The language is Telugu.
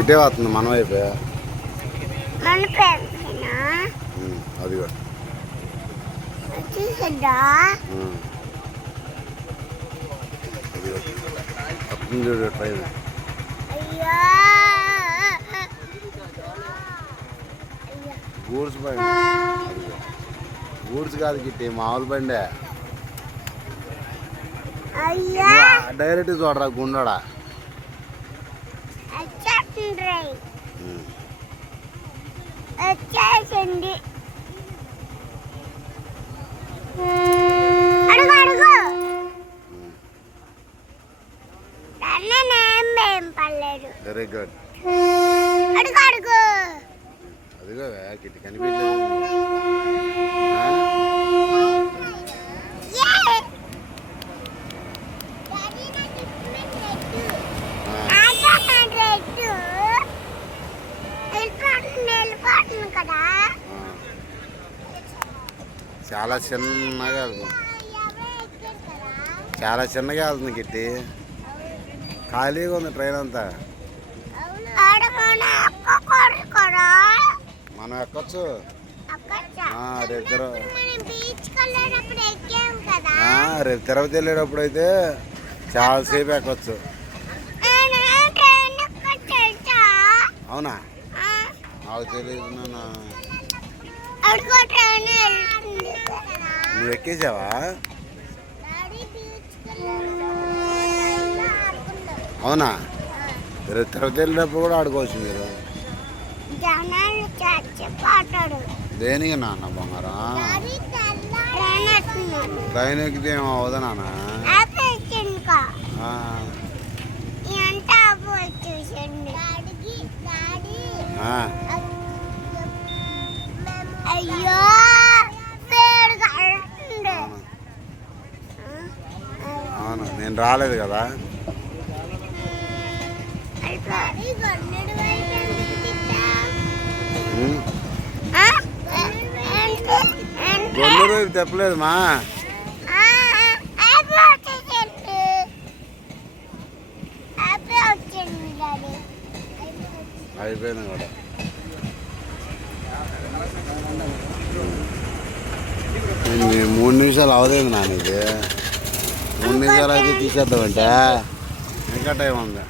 ఇటే వస్తుంది మనం అయిపోయా అది చూడు ట్రైన్ గూడ్స్ బండి గూడ్స్ కాదు గిట్టి మామూలు బండే డైరెక్ట్ చూడరా గుండోడా వచ్చేసింది వెరీ గుడ్ అడుగు అడుగు అదిగో గిట్టి కనిపించలేదు చాలా చిన్నగా వెళ్తుంది చాలా చిన్నగా వెళ్తుంది గిట్టి ఖాళీగా ఉంది ట్రైన్ అంతా మనం ఎక్కొచ్చు రేపు తిరుపతి వెళ్ళేటప్పుడు అయితే చాలాసేపు ఎక్కొచ్చు అవునా నాకు తెలియదు నువ్వు ఎక్కేసావా అవునా రేపు తిరుపతి వెళ్ళినప్పుడు కూడా ఆడుకోవచ్చు మీరు దేనికి నాన్న బంగారం ట్రైన్ ఎక్కితే ఏమో అవదా నాన్న అయ్యో అవును నేను రాలేదు కదా గొల్లూరు తెప్పలేదు మా అయిపోయింది కూడా నేను 3 నిమిషాలు అవలేదు నాన్న ఇది 3 నిమిషాలు అయితే తీసేద్దామంటే ఇంకా టైం ఉంది